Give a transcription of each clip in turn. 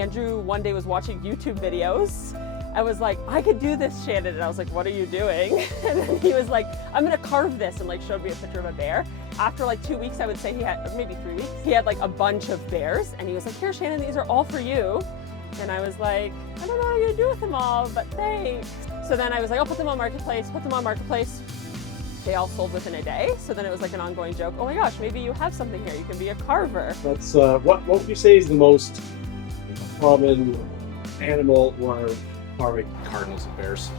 Andrew one day was watching YouTube videos. I was like, I could do this, Shannon. And I was like, what are you doing? And then he was like, I'm gonna carve this, and like showed me a picture of a bear. After like 2 weeks, I would say he had, maybe 3 weeks, he had like a bunch of bears, and he was like, here, Shannon, these are all for you. And I was like, I don't know what you're gonna do with them all, but thanks. So then I was like, I'll put them on Marketplace, They all sold within a day. So then it was like an ongoing joke. Oh my gosh, maybe you have something here. You can be a carver. That's what would you say is the most common animal or carving? Cardinals and bears.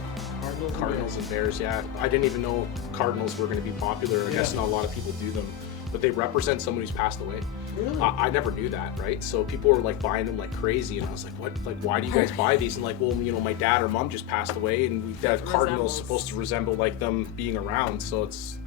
Cardinals and bears, yeah. I didn't even know cardinals were going to be popular. I guess not a lot of people do them, but they represent someone who's passed away. Really? I never knew that, right? So people were like buying them like crazy, and I was like, what? Like, why do you guys buy these? And like, well, you know, my dad or mom just passed away, and that cardinal's supposed to resemble like them being around. So it's,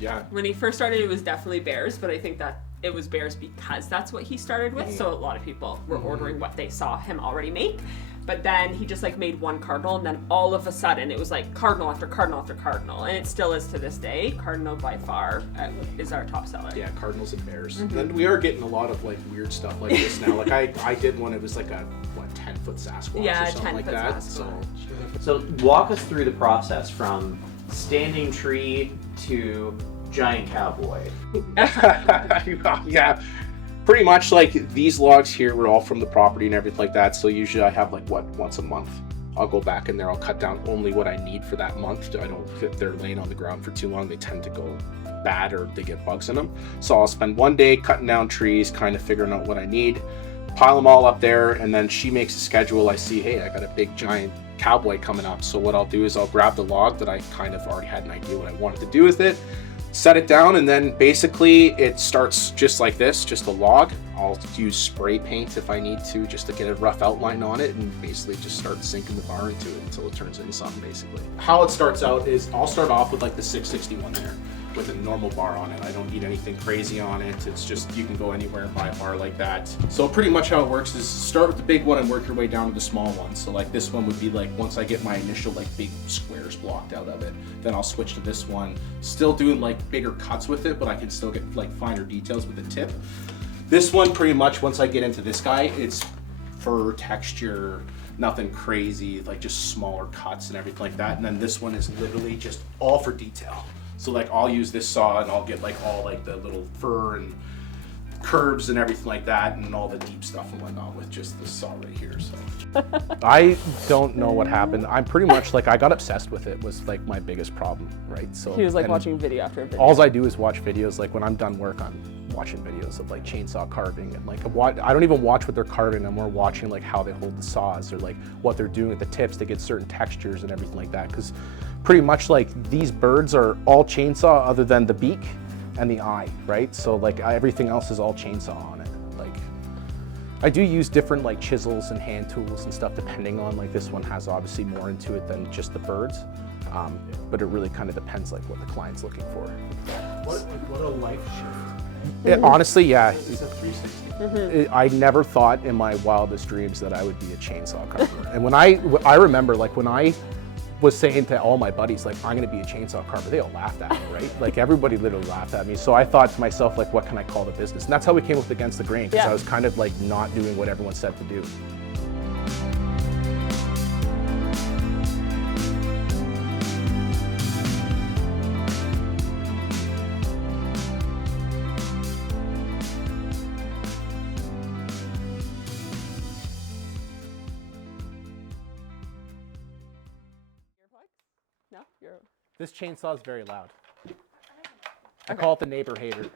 yeah. When he first started, it was definitely bears, but I think that it was bears because that's what he started with. So a lot of people were ordering what they saw him already make. But then he just like made one cardinal, and then all of a sudden it was like cardinal after cardinal after cardinal, and it still is to this day. Cardinal by far is our top seller. Yeah, cardinals and bears. And then we are getting a lot of like weird stuff like this now. Like I did one. It was like a 10-foot Sasquatch or something like that. So walk us through the process from standing tree to giant cowboy. Yeah. Pretty much like these logs here were all from the property and everything like that. So usually I have like once a month, I'll go back in there, I'll cut down only what I need for that month. I don't, if they're laying on the ground for too long, they tend to go bad or they get bugs in them. So I'll spend one day cutting down trees, kind of figuring out what I need, pile them all up there, and then she makes a schedule. I see, hey, I got a big giant cowboy coming up. So what I'll do is I'll grab the log that I kind of already had an idea what I wanted to do with it, set it down, and then basically it starts just like this, just a log. I'll use spray paint if I need to, just to get a rough outline on it, and basically just start sinking the bar into it until it turns into something, basically. How it starts out is I'll start off with like the 661 there with a normal bar on it. I don't need anything crazy on it. It's just, you can go anywhere and buy a bar like that. So pretty much how it works is start with the big one and work your way down to the small one. So like this one would be like, once I get my initial like big squares blocked out of it, then I'll switch to this one. Still doing like bigger cuts with it, but I can still get like finer details with the tip. This one, pretty much once I get into this guy, it's fur texture, nothing crazy, like just smaller cuts and everything like that. And then this one is literally just all for detail. So like I'll use this saw and I'll get like all like the little fur and curves and everything like that, and all the deep stuff and whatnot with just this saw right here. So I don't know what happened. I'm pretty much like, I got obsessed with it, was like my biggest problem, right? So he was like watching video after video. All I do is watch videos. Like when I'm done work, I'm watching videos of like chainsaw carving, and like I don't even watch what they're carving. I'm more watching like how they hold the saws, or like what they're doing with the tips to get certain textures and everything like that. Because pretty much like these birds are all chainsaw other than the beak and the eye, right? So like everything else is all chainsaw on it. Like I do use different like chisels and hand tools and stuff depending on, like this one has obviously more into it than just the birds, but it really kind of depends like what the client's looking for. What a life shift. It, honestly, yeah. It's a 360. I never thought in my wildest dreams that I would be a chainsaw carver. And when I remember like when I was saying to all my buddies, like, I'm gonna be a chainsaw carver, they all laughed at me, right? Like everybody literally laughed at me. So I thought to myself, like, what can I call the business? And that's how we came up Against the Grain, because I was kind of like not doing what everyone said to do. No, you're. This chainsaw is very loud. I call it the neighbor hater.